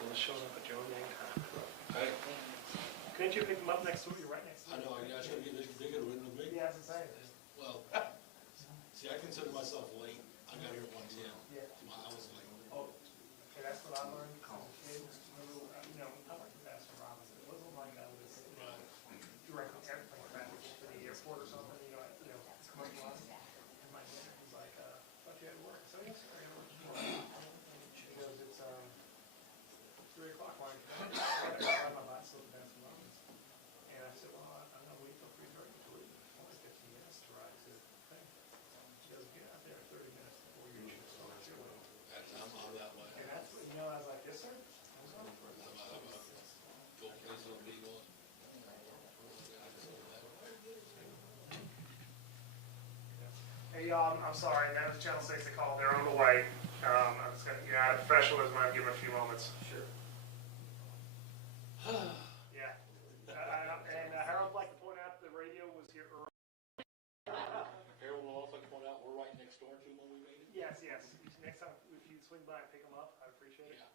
people are showing up at your own dang time. Right? Couldn't you pick them up next to you? You're right next to I you. know, I gotta get this, they could have ridden with me. Yeah, that's insane. Well, see, I consider myself late. I got here at 1:10. Yeah. I was late. Oh, okay, that's what I learned as a kid. Remember, you know, I like Pastor Robinson. It wasn't like I was directing airplane traffic to the airport or something, it's commercialized. And my dad was like, thought you had to work. So yes, sir, I gotta work. She goes, it's 3 o'clock. Why aren't you going? I ride my bicycle to Pastor Robinson. And I said, well, I'm not waiting till 3:30 to leave. It's only 15 minutes to ride to the thing. She goes, get out there 30 minutes before your shift starts. I'm on that way. And that's what, I was like, yes, sir. I was on for it. Go place will be on. Hey, y'all, I'm sorry. That was Channel 6 call. They're on the way. I'm just going to, out of professionalism, I'll give them a few moments. Sure. Yeah. And Harold would like to point out the radio was here early. Carroll will also point out we're right next door to when we made it. Yes, yes. Next time, if you swing by and pick them up, I'd appreciate it. Yeah.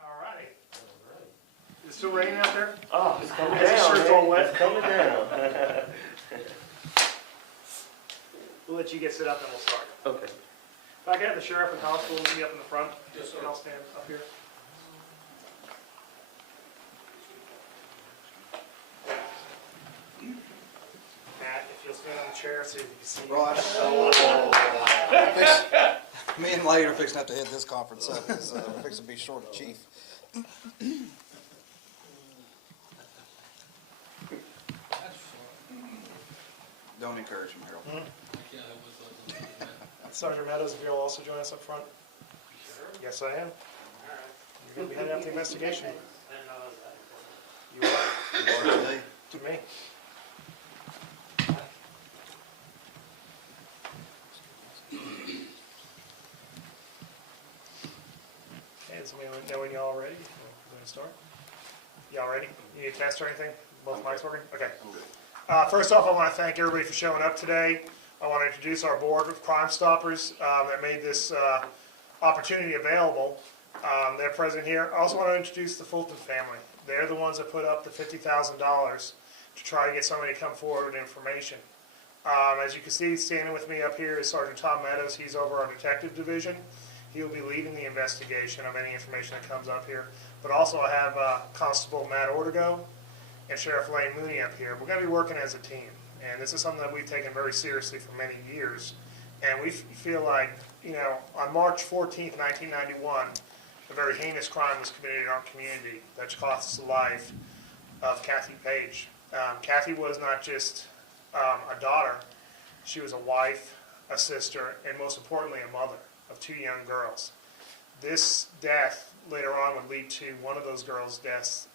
All right. Is it still raining out there? Oh, it's coming Is your down, shirt all man. wet? It's coming down. We'll let you get set up and we'll start. Okay. If I could have the sheriff and constable meet me up in the front, Yes, sir. and I'll stand up here. Matt, if you'll stand on the chair so you can see. Right. Me and Lade are fixing to have to head this conference up, because we're fixing to be short of chief. Don't encourage him, Harold. I can't help myself. Sergeant Meadows, if you'll also join us up front. Yes, I am. You're going to be heading out the investigation. You are. You are today. To me. Okay, does somebody know when y'all ready? We're going to start. Y'all ready? You need a test or anything? Both mics working? Okay. First off, I want to thank everybody for showing up today. I want to introduce our board of Crime Stoppers that made this opportunity available. They're present here. I also want to introduce the Fulton family. They're the ones that put up the $50,000 to try to get somebody to come forward with information. As you can see, standing with me up here is Sergeant Tom Meadows. He's over our detective division. He'll be leading the investigation of any information that comes up here. But also I have Constable Matt Ortego and Sheriff Lane Mooney up here. We're going to be working as a team. And this is something that we've taken very seriously for many years. And we feel like, on March 14th, 1991, a very heinous crime was committed in our community that cost the life of Kathy Page. Kathy was not just a daughter. She was a wife, a sister, and most importantly, a mother of 2 young girls. This death later on would lead to one of those girls' deaths.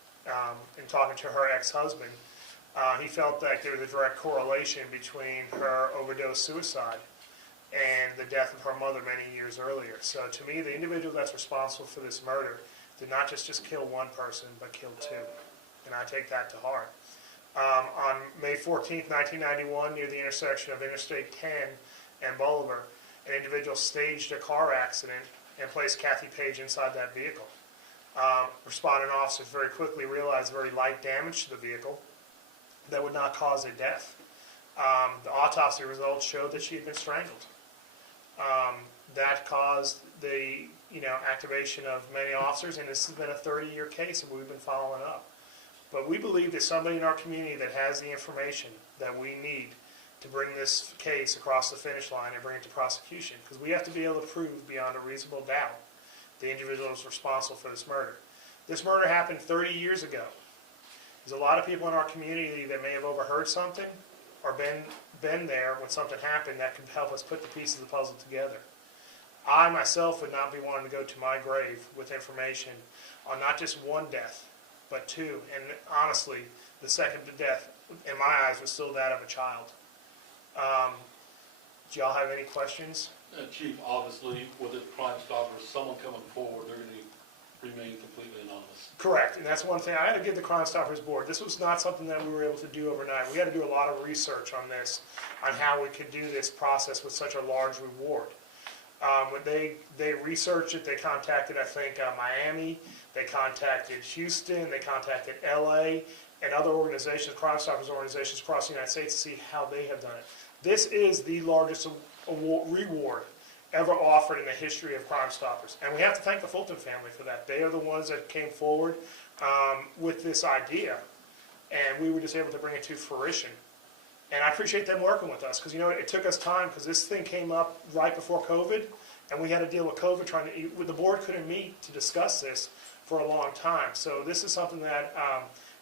In talking to her ex-husband, he felt that there was a direct correlation between her overdose suicide and the death of her mother many years earlier. So to me, the individual that's responsible for this murder did not just kill one person, but killed 2. And I take that to heart. On May 14th, 1991, near the intersection of Interstate 10 and Bolivar, an individual staged a car accident and placed Kathy Page inside that vehicle. Responding officers very quickly realized very light damage to the vehicle that would not cause a death. The autopsy results showed that she had been strangled. That caused the activation of many officers, and this has been a 30-year case that we've been following up. But we believe there's somebody in our community that has the information that we need to bring this case across the finish line and bring it to prosecution, because we have to be able to prove beyond a reasonable doubt the individual is responsible for this murder. This murder happened 30 years ago. There's a lot of people in our community that may have overheard something or been there when something happened that could help us put the pieces of the puzzle together. I myself would not be wanting to go to my grave with information on not just one death, but two. And honestly, the second death, in my eyes, was still that of a child. Do y'all have any questions? Chief, obviously, with the Crime Stoppers, someone coming forward, they're going to remain completely anonymous. Correct, and that's one thing. I had to give the Crime Stoppers board. This was not something that we were able to do overnight. We had to do a lot of research on this, on how we could do this process with such a large reward. When they researched it, they contacted, I think, Miami, they contacted Houston, they contacted LA, and other organizations, Crime Stoppers organizations across the United States to see how they have done it. This is the largest reward ever offered in the history of Crime Stoppers. And we have to thank the Fulton family for that. They are the ones that came forward with this idea, and we were just able to bring it to fruition. And I appreciate them working with us, because it took us time, because this thing came up right before COVID, and we had to deal with COVID, the board couldn't meet to discuss this for a long time. So this is something that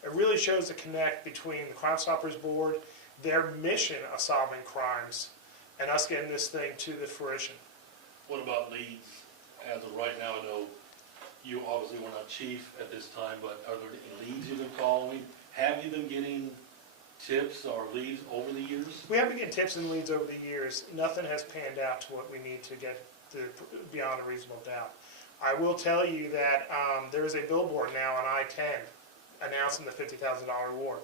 it really shows the connect between the Crime Stoppers board, their mission of solving crimes, and us getting this thing to the fruition. What about leads? As of right now, I know you obviously were not chief at this time, but are there any leads you've been following? Have you been getting tips or leads over the years? We have been getting tips and leads over the years. Nothing has panned out to what we need to get to beyond a reasonable doubt. I will tell you that there is a billboard now on I-10 announcing the $50,000 reward.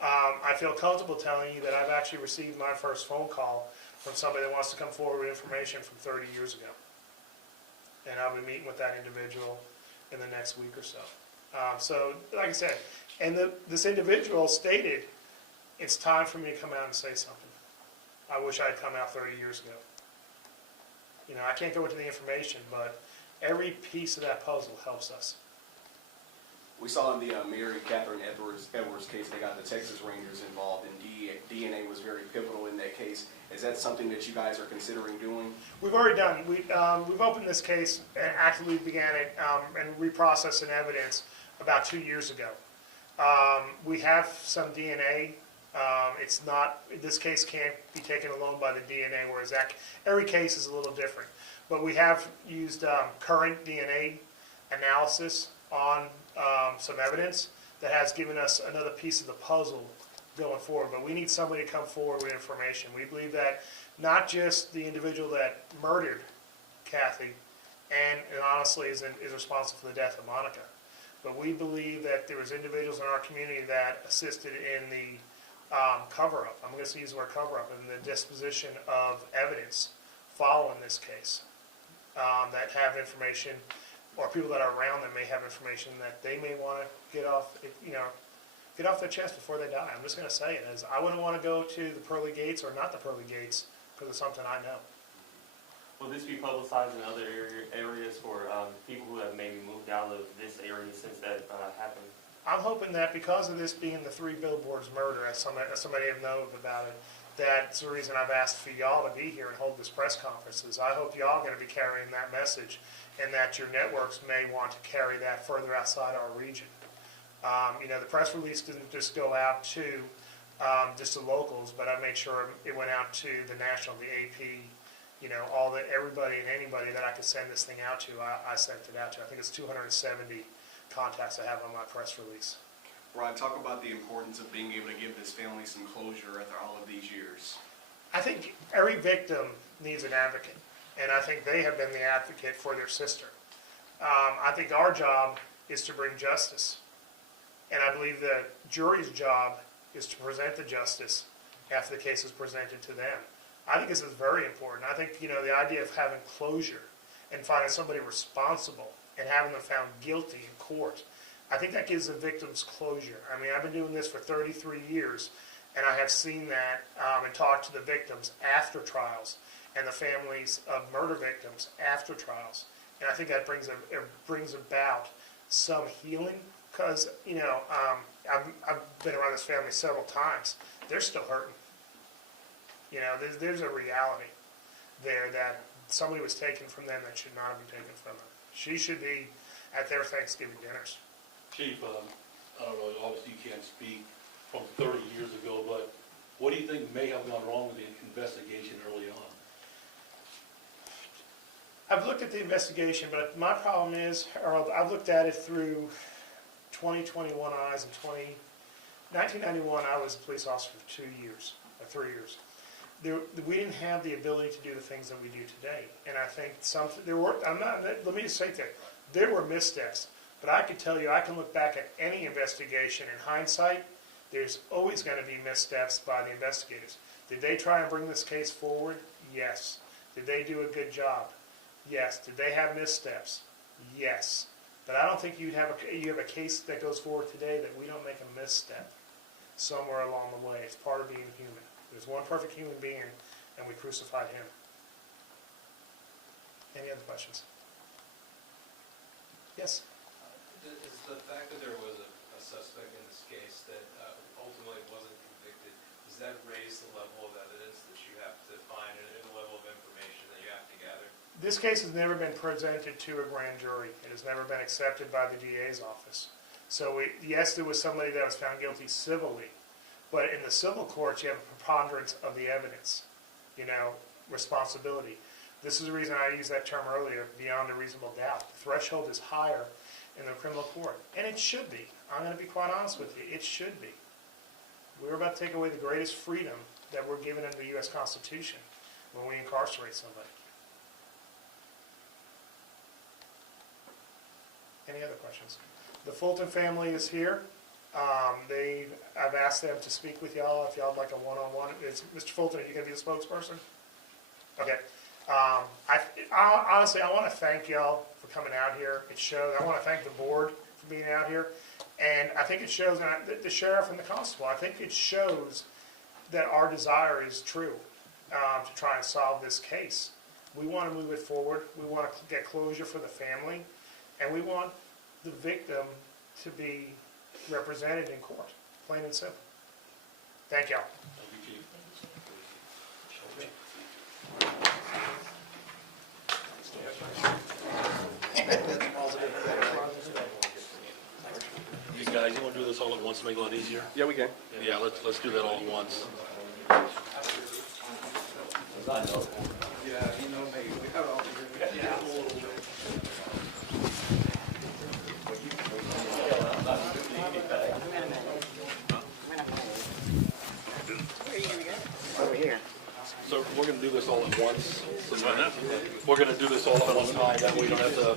I feel comfortable telling you that I've actually received my first phone call from somebody that wants to come forward with information from 30 years ago. And I'll be meeting with that individual in the next week or so. So, like I said, and this individual stated, it's time for me to come out and say something. I wish I had come out 30 years ago. I can't go into the information, but every piece of that puzzle helps us. We saw in the Mary Catherine Edwards case, they got the Texas Rangers involved, and DNA was very pivotal in that case. Is that something that you guys are considering doing? We've already done. We've opened this case and actively began it and reprocessing evidence about 2 years ago. We have some DNA. It's not, this case can't be taken alone by the DNA, whereas every case is a little different. But we have used current DNA analysis on some evidence that has given us another piece of the puzzle going forward. But we need somebody to come forward with information. We believe that not just the individual that murdered Kathy and honestly is responsible for the death of Monica, but we believe that there was individuals in our community that assisted in the cover-up. I'm going to use the word cover-up, and the disposition of evidence following this case that have information, or people that are around them may have information that they may want to get off their chest before they die. I'm just going to say it, as I wouldn't want to go to the pearly gates or not the pearly gates because of something I know. Will this be publicized in other areas for people who have maybe moved out of this area since that happened? I'm hoping that because of this being the 3 billboards murder, as somebody have known about it, that's the reason I've asked for y'all to be here and hold this press conferences. I hope y'all are going to be carrying that message, and that your networks may want to carry that further outside our region. The press release didn't just go out to just the locals, but I made sure it went out to the national, the AP, everybody and anybody that I could send this thing out to, I sent it out to. I think it's 270 contacts I have on my press release. Rod, talk about the importance of being able to give this family some closure after all of these years. I think every victim needs an advocate, and I think they have been the advocate for their sister. I think our job is to bring justice, and I believe the jury's job is to present the justice after the case is presented to them. I think this is very important. I think, the idea of having closure and finding somebody responsible and having them found guilty in court, I think that gives the victims closure. I mean, I've been doing this for 33 years, and I have seen that and talked to the victims after trials and the families of murder victims after trials. And I think that brings about some healing, because, I've been around this family several times. They're still hurting. There's a reality there that somebody was taken from them that should not have been taken from them. She should be at their Thanksgiving dinners. Chief, I don't know, obviously you can't speak from 30 years ago, but what do you think may have gone wrong with the investigation early on? I've looked at the investigation, but my problem is, Harold, I've looked at it through 2021 eyes and 1991, I was a police officer for 2 years, or 3 years. We didn't have the ability to do the things that we do today. And I think let me just say that, there were missteps. But I can tell you, I can look back at any investigation in hindsight, there's always going to be missteps by the investigators. Did they try and bring this case forward? Yes. Did they do a good job? Yes. Did they have missteps? Yes. But I don't think you have a case that goes forward today that we don't make a misstep somewhere along the way. It's part of being human. There's one perfect human being, and we crucified him. Any other questions? Yes? Is the fact that there was a suspect in this case that ultimately wasn't convicted, does that raise the level of evidence that you have to find and the level of information that you have to gather? This case has never been presented to a grand jury. It has never been accepted by the DA's office. So yes, there was somebody that was found guilty civilly, but in the civil courts you have a preponderance of the evidence, responsibility. This is the reason I used that term earlier, beyond a reasonable doubt. The threshold is higher in the criminal court, and it should be. I'm going to be quite honest with you, it should be. We're about to take away the greatest freedom that we're given in the U.S. Constitution when we incarcerate somebody. Any other questions? The Fulton family is here. I've asked them to speak with y'all if y'all would like a one-on-one. Mr. Fulton, are you going to be the spokesperson? Okay. Honestly, I want to thank y'all for coming out here. It shows. I want to thank the board for being out here. And I think it shows, and the sheriff and the constable, I think it shows that our desire is true to try and solve this case. We want to move it forward. We want to get closure for the family. And we want the victim to be represented in court, plain and simple. Thank y'all. Hey guys, you want to do this all at once to make it a lot easier? Yeah, we can. Yeah, let's do that all at once. Over here. So we're going to do this all at once. We're going to do this all at one time, that way we don't have to